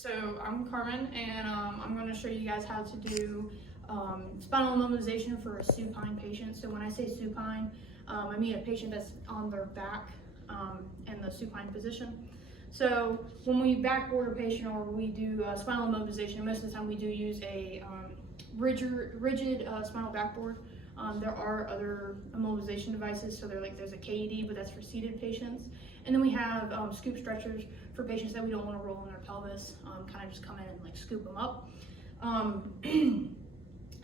So I'm Carmen, and I'm going to show you guys how to do spinal immobilization for a supine patient. So when I say supine, I mean a patient that's on their back in the supine position. So when we backboard a patient or we do spinal immobilization, most of the time we do use a rigid spinal backboard. There are other immobilization devices, so there's a KED, but that's for seated patients. And then we have scoop stretchers for patients that we don't want to roll in their pelvis, kind of just come in and like scoop them up.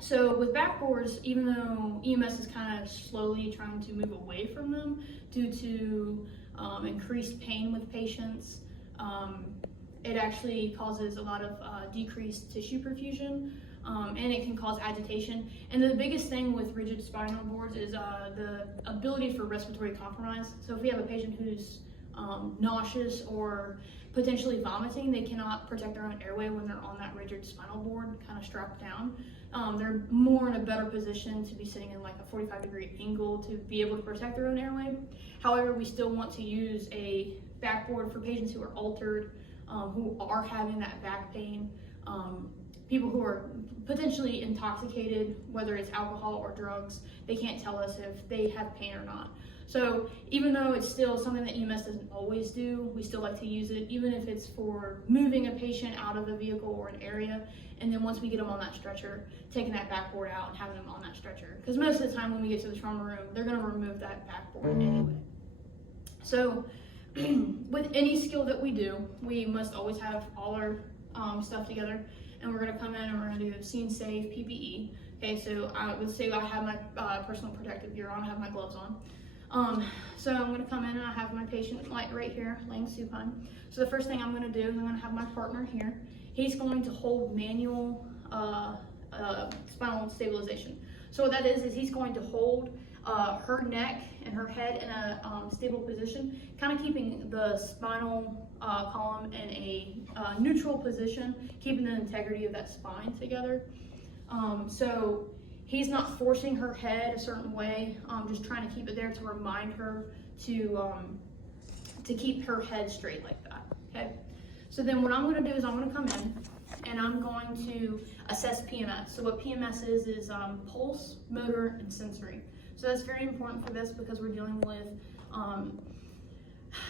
So with backboards, even though EMS is kind of slowly trying to move away from them due to increased pain with patients, it actually causes a lot of decreased tissue perfusion. And it can cause agitation. And the biggest thing with rigid spinal boards is the ability for respiratory compromise. So if we have a patient who's nauseous or potentially vomiting, they cannot protect their own airway when they're on that rigid spinal board, kind of strapped down. They're more in a better position to be sitting in like a 45-degree angle to be able to protect their own airway. However, we still want to use a backboard for patients who are altered, who are having that back pain, people who are potentially intoxicated, whether it's alcohol or drugs. They can't tell us if they have pain or not. So even though it's still something that EMS doesn't always do, we still like to use it, even if it's for moving a patient out of a vehicle or an area, and then once we get them on that stretcher, taking that backboard out and having them on that stretcher. Because most of the time when we get to the trauma room, they're going to remove that backboard anyway. So with any skill that we do, we must always have all our stuff together. And we're going to come in and we're going to do scene safe PPE. Okay, so let's say I have my personal protective gear on, I have my gloves on. So I'm going to come in and I have my patient right here laying supine. So the first thing I'm going to do is I'm going to have my partner here. He's going to hold manual spinal stabilization. So what that is he's going to hold her neck and her head in a stable position, kind of keeping the spinal column in a neutral position, keeping the integrity of that spine together. So he's not forcing her head a certain way, just trying to keep it there to remind her to keep her head straight like that. Okay. So then what I'm going to do is I'm going to come in and I'm going to assess PMS. So what PMS is pulse, motor, and sensory. So that's very important for this because we're dealing with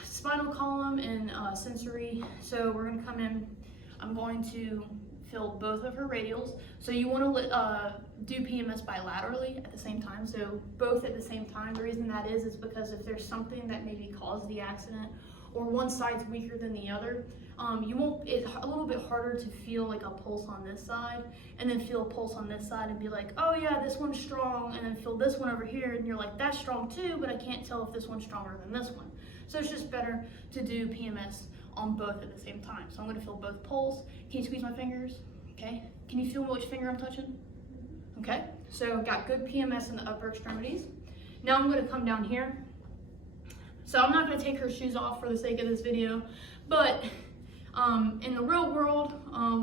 spinal column and sensory. So we're going to come in, I'm going to feel both of her radials. So you want to do PMS bilaterally at the same time. So both at the same time. The reason that is because if there's something that maybe caused the accident or one side's weaker than the other, it's a little bit harder to feel like a pulse on this side and then feel a pulse on this side and be like, oh yeah, this one's strong, and then feel this one over here and you're like, that's strong too, but I can't tell if this one's stronger than this one. So it's just better to do PMS on both at the same time. So I'm going to feel both pulse. Can you squeeze my fingers? Okay. Can you feel which finger I'm touching? Okay. So got good PMS in the upper extremities. Now I'm going to come down here. So I'm not going to take her shoes off for the sake of this video, but in the real world,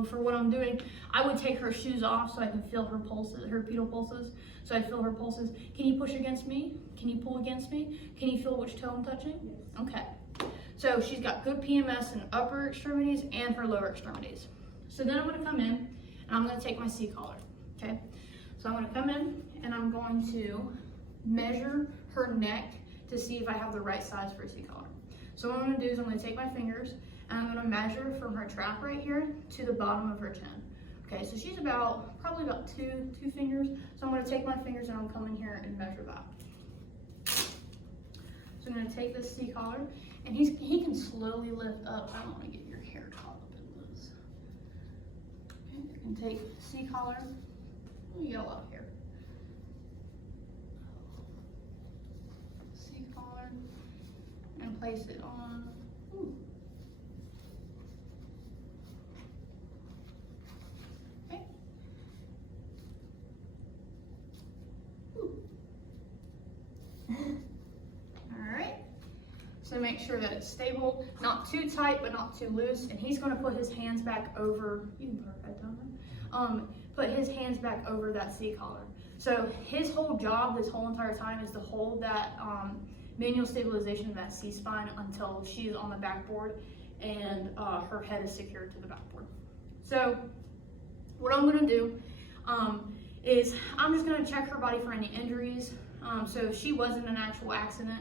for what I'm doing, I would take her shoes off so I can feel her pulses, her pedal pulses. So I feel her pulses. Can you push against me? Can you pull against me? Can you feel which toe I'm touching? Yes. Okay. So she's got good PMS in upper extremities and her lower extremities. So then I'm going to come in and I'm going to take my C-collar. Okay. So I'm going to come in and I'm going to measure her neck to see if I have the right size for a C-collar. So what I'm going to do is I'm going to take my fingers and I'm going to measure from her trap right here to the bottom of her chin. Okay, so she's probably about two fingers. So I'm going to take my fingers and I'm coming here and measure that. So I'm going to take this C-collar and he can slowly lift up. I don't want to get your hair caught up in this. Okay, you can take C-collar. You got a lot of hair. C-collar and place it on. Ooh. Okay. Ooh. All right. So make sure that it's stable, not too tight, but not too loose. And he's going to put his hands back over. You can put her head down there. Put his hands back over that C-collar. So his whole job this whole entire time is to hold that manual stabilization of that C-spine until she's on the backboard and her head is secured to the backboard. So what I'm gonna do is I'm just gonna check her body for any injuries. So if she was in an actual accident,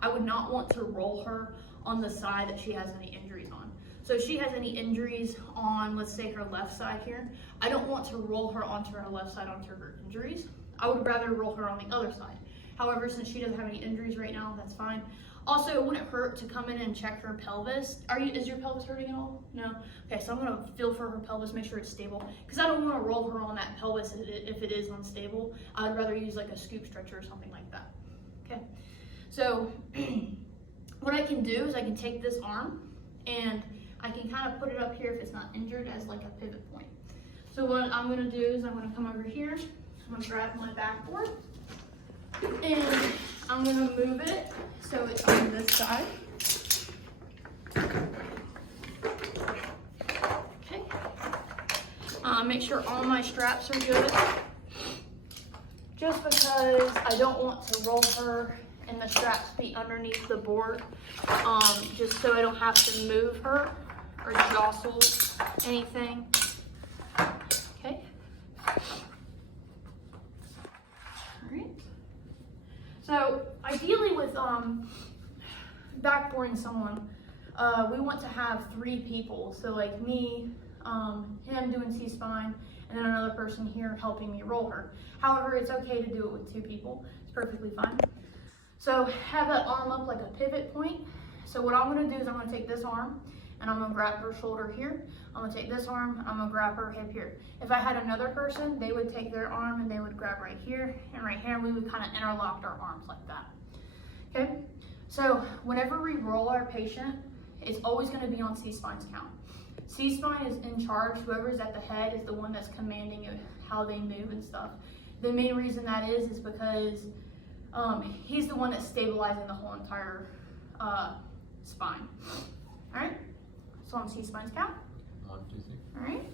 I would not want to roll her on the side that she has any injuries on. So if she has any injuries on, let's say, her left side here, I don't want to roll her onto her left side onto her injuries. I would rather roll her on the other side. However, since she doesn't have any injuries right now, that's fine. Also, it wouldn't hurt to come in and check her pelvis. Is your pelvis hurting at all? No? Okay, so I'm gonna feel for her pelvis, make sure it's stable, because I don't wanna roll her on that pelvis if it is unstable. I'd rather use like a scoop stretcher or something like that. Okay, so what I can do is I can take this arm and I can kind of put it up here if it's not injured as like a pivot point. So what I'm gonna do is I'm gonna come over here, I'm gonna grab my backboard, and I'm gonna move it so it's on this side. Okay. Make sure all my straps are good. Just because I don't want to roll her and the straps be underneath the board, just so I don't have to move her or jostle anything. Okay. So ideally with backboarding someone, we want to have 3 people. So like me, him doing C-spine, and then another person here helping me roll her. However, it's okay to do it with 2 people. It's perfectly fine. So have that arm up like a pivot point. So what I'm gonna do is I'm gonna take this arm and I'm gonna grab her shoulder here. I'm gonna take this arm, I'm gonna grab her hip here. If I had another person, they would take their arm and they would grab right here and right here, and we would kind of interlock our arms like that. Okay, so whenever we roll our patient, it's always gonna be on C-spine's count. C-spine is in charge. Whoever's at the head is the one that's commanding how they move and stuff. The main reason that is because he's the one that's stabilizing the whole entire spine. All right, so on C-spine's count. 1, 2, 3. All right,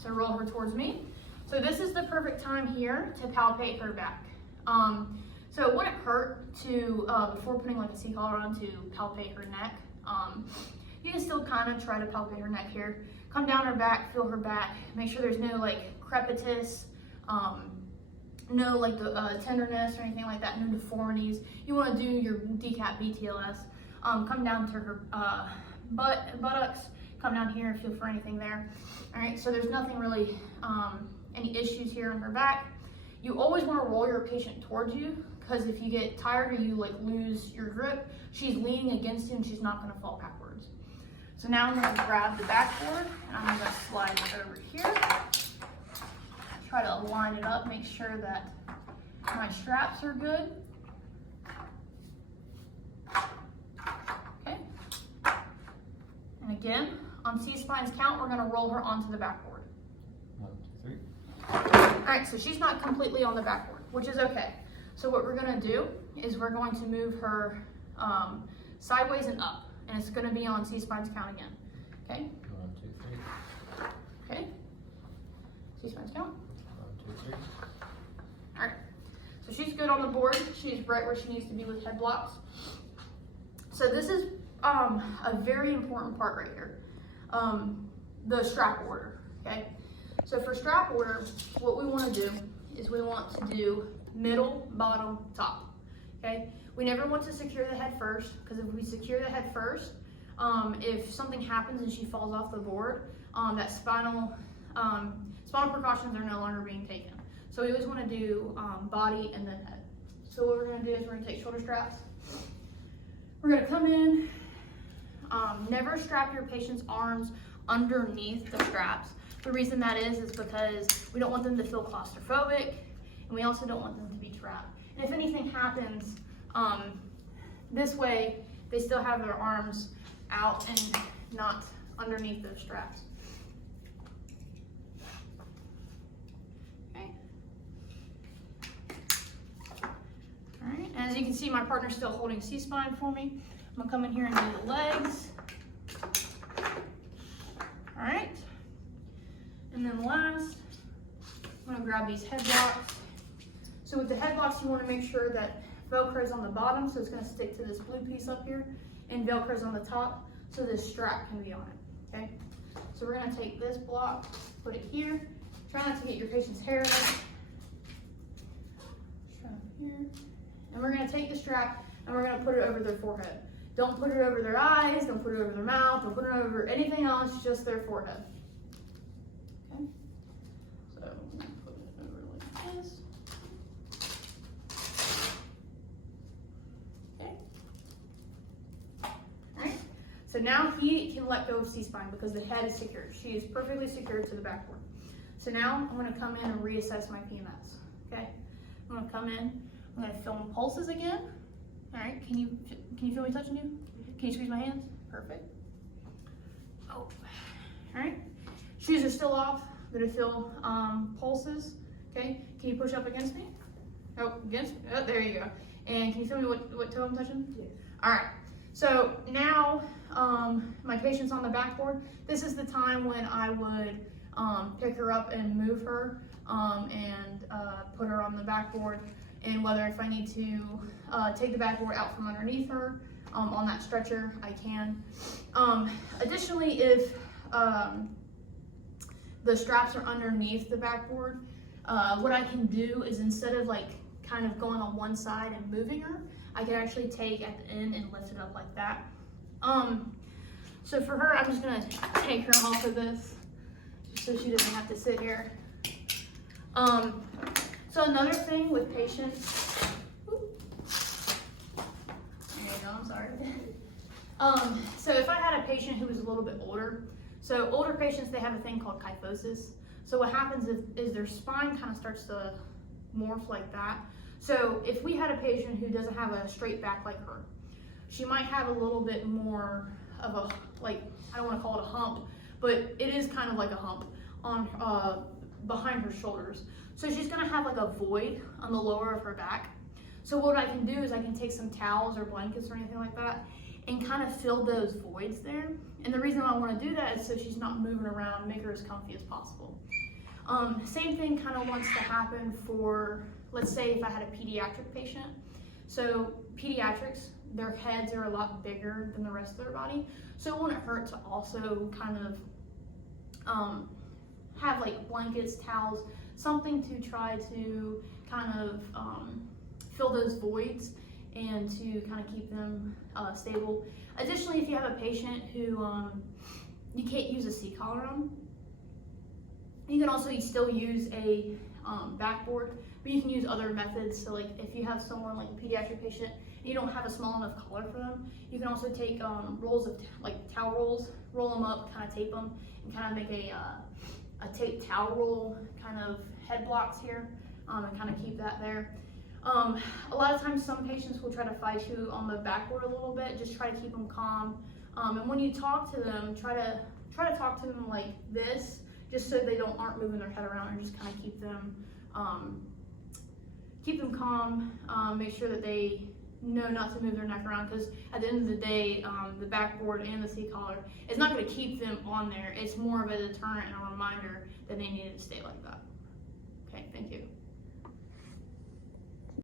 so roll her towards me. So this is the perfect time here to palpate her back. So it wouldn't hurt to, before putting like a C-collar on, to palpate her neck. You can still kind of try to palpate her neck here. Come down her back, feel her back. Make sure there's no like crepitus, no like the tenderness or anything like that, no deformities. You want to do your decap BTLS. Come down to her buttocks, come down here and feel for anything there. All right, so there's nothing really, any issues here on her back. You always want to roll your patient towards you, because if you get tired or you like lose your grip, she's leaning against you and she's not going to fall backwards. So now I'm going to grab the backboard and I'm going to slide it over here. Try to line it up, make sure that my straps are good. Okay. And again, on C-spine's count, we're going to roll her onto the backboard. 1, 2, 3. All right, so she's not completely on the backboard, which is okay. So what we're going to do is we're going to move her sideways and up, and it's going to be on C-spine's count again. Okay? 1, 2, 3. Okay. C-spine's count. 1, 2, 3. All right. So she's good on the board. She's right where she needs to be with head blocks. So this is a very important part right here. The strap order. Okay. So for strap order, what we want to do is we want to do middle, bottom, top. Okay. We never want to secure the head first, because if we secure the head first, if something happens and she falls off the board, that spinal precautions are no longer being taken. So we always want to do body and then head. So what we're going to do is we're going to take shoulder straps. We're going to come in. Never strap your patient's arms underneath the straps. The reason that is because we don't want them to feel claustrophobic, and we also don't want them to be trapped. And if anything happens, this way they still have their arms out and not underneath those straps. Okay. All right, and as you can see, my partner's still holding C-spine for me. I'm gonna come in here and do the legs. All right. And then last, I'm gonna grab these head blocks. So with the head blocks, you wanna make sure that Velcro is on the bottom, so it's gonna stick to this blue piece up here, and Velcro is on the top, so this strap can be on it, okay? So we're gonna take this block, put it here. Try not to get your patient's hair in it. Strap here. And we're gonna take the strap and we're gonna put it over their forehead. Don't put it over their eyes, don't put it over their mouth, don't put it over anything else, just their forehead. Okay? So I'm gonna put it over like this. Okay. Alright. So now he can let go of C-spine because the head is secured. She is perfectly secured to the backboard. So now I'm gonna come in and reassess my PMS. Okay? I'm gonna come in, I'm gonna film pulses again. All right, can you feel me touching you? Can you squeeze my hands? Perfect. Oh, all right. Shoes are still off. I'm gonna feel pulses. Okay, can you push up against me? Oh, against me. Oh, there you go. And can you feel me what toe I'm touching? Yes. All right. So now my patient's on the backboard. This is the time when I would pick her up and move her and put her on the backboard. And whether if I need to take the backboard out from underneath her on that stretcher, I can. Additionally, if the straps are underneath the backboard, what I can do is instead of like kind of going on one side and moving her, I can actually take at the end and lift it up like that. So for her, I'm just gonna take her off of this just so she doesn't have to sit here. So another thing with patients, there you go, I'm sorry. So if I had a patient who was a little bit older, so older patients, they have a thing called kyphosis. So what happens is their spine kind of starts to morph like that. So if we had a patient who doesn't have a straight back like her, she might have a little bit more of a, like, I don't want to call it a hump, but it is kind of like a hump on behind her shoulders. So she's gonna have like a void on the lower of her back. So what I can do is I can take some towels or blankets or anything like that and kind of fill those voids there. And the reason why I wanna do that is so she's not moving around, make her as comfy as possible. Same thing kind of wants to happen for, let's say if I had a pediatric patient. So pediatrics, their heads are a lot bigger than the rest of their body. So it wouldn't hurt to also kind of have like blankets, towels, something to try to kind of fill those voids and to kind of keep them stable. Additionally, if you have a patient who you can't use a C-collar on, you can also still use a backboard, but you can use other methods. So like if you have someone like a pediatric patient and you don't have a small enough collar for them, you can also take rolls of like towel rolls, roll them up, kind of tape them, and kind of make a tape towel roll kind of head blocks here and kind of keep that there. A lot of times some patients will try to fight you on the backboard a little bit, just try to keep them calm. And when you talk to them, try to talk to them like this, just so they aren't moving their head around, and just kind of keep them calm, make sure that they know not to move their neck around, because at the end of the day, the backboard and the C-collar is not going to keep them on there. It's more of a deterrent and a reminder that they need to stay like that. Okay, thank you.